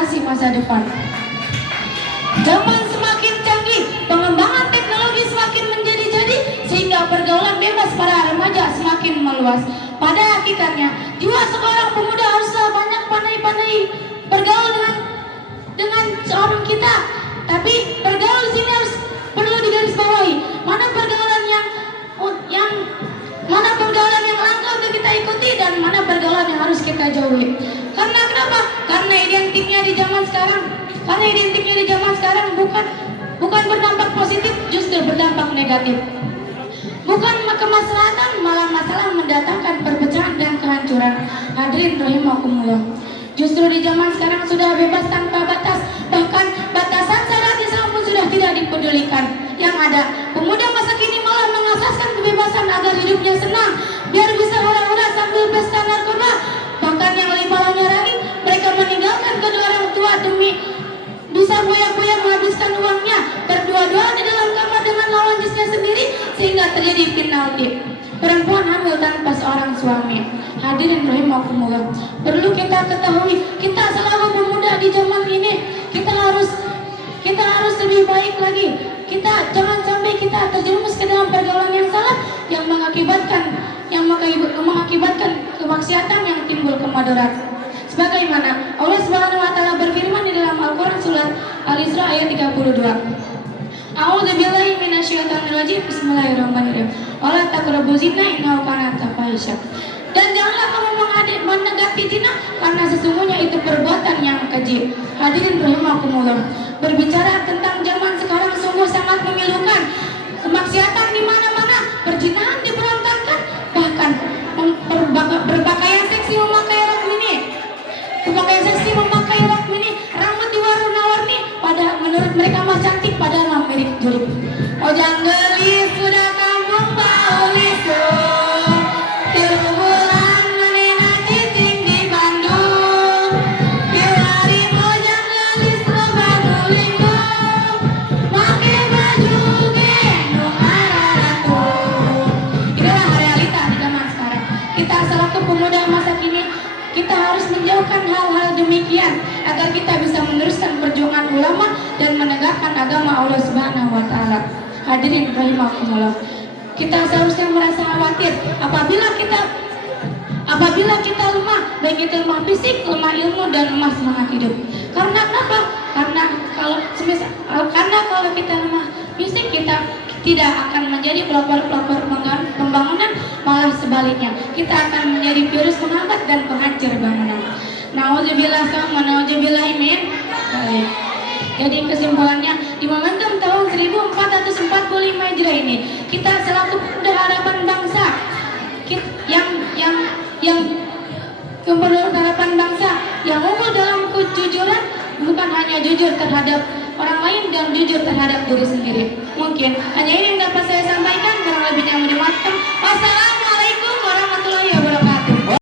generasi masa depan. Zaman semakin canggih, pengembangan teknologi semakin menjadi-jadi, sehingga pergaulan bebas para remaja semakin meluas. Pada hakikatnya, jiwa seorang pemuda haruslah banyak pandai-pandai bergaul dengan seorang kita. Tapi pergaulan di sini harus perlu digarisbawahi. Mana pergaulan yang langka untuk kita ikuti dan mana pergaulan yang harus kita jauhi. Karena kenapa? Karena identiknya di zaman sekarang bukan berdampak positif, justru berdampak negatif. Bukan kemaslahatan, malah masalah mendatangkan perpecahan dan kehancuran. Hadirin rahimakumullah. Justru di zaman sekarang sudah bebas tanpa batas, bahkan batasan syarat Islam pun sudah tidak dipedulikan. Yang ada, pemuda masa kini malah mengasaskan kebebasan agar hidupnya senang, biar bisa hura-hura sambil pesta narkoba. Bahkan yang lebih parahnya lagi, mereka meninggalkan kedua orang tua demi bisa boya-boya menghabiskan uangnya, berdua-dua di dalam kamar dengan lawan jenisnya sendiri, sehingga terjadi penalti. Perempuan hamil tanpa seorang suami. Hadirin rahimakumullah, perlu kita ketahui, kita selalu pemuda di zaman ini, kita harus lebih baik lagi. Kita jangan sampai kita terjerumus ke dalam pergaulan yang salah, yang mengakibatkan kemaksiatan yang timbul kemadaratan. Sebagaimana Allah Subhanahu wa taala berfirman di dalam Al-Qur'an surat Al-Isra ayat 32. A'udzubillahi minasyaitonirrajim. Bismillahirrahmanirrahim. Wala taqrabu zina innahu kana fahisha. Dan janganlah kamu mendekati zina, karena sesungguhnya itu perbuatan yang keji. Hadirin rahimakumullah, berbicara tentang zaman sekarang sungguh sangat memilukan. Kemaksiatan di mana-mana, perzinahan diberontakkan, bahkan berpakaian seksi memakai rok mini. Berpakaian seksi memakai rok mini, rambut diwarna-warni, padahal menurut mereka mah cantik, padahal mirip julip. Ojang gelis sudah kampung bau lisu. Menjauhkan hal-hal demikian agar kita bisa meneruskan perjuangan ulama dan menegakkan agama Allah Subhanahu wa taala. Hadirin rahimakumullah, kita seharusnya merasa khawatir apabila kita lemah, baik itu lemah fisik, lemah ilmu, dan lemah semangat hidup. Karena kenapa? Karena kalau kita lemah fisik, kita tidak akan menjadi pelopor pembangunan, malah sebaliknya kita akan menjadi virus penghambat dan penghancur bangunan. Nauzubillah sama nauzubillah min. Baik. Jadi kesimpulannya, di momentum tahun 1445 Hijriah ini, kita selaku pemuda harapan bangsa yang harapan bangsa yang unggul dalam kejujuran, bukan hanya jujur terhadap orang lain dan jujur terhadap diri sendiri. Mungkin hanya ini yang dapat saya sampaikan, kurang lebihnya mohon dimaafkan. Wassalamualaikum.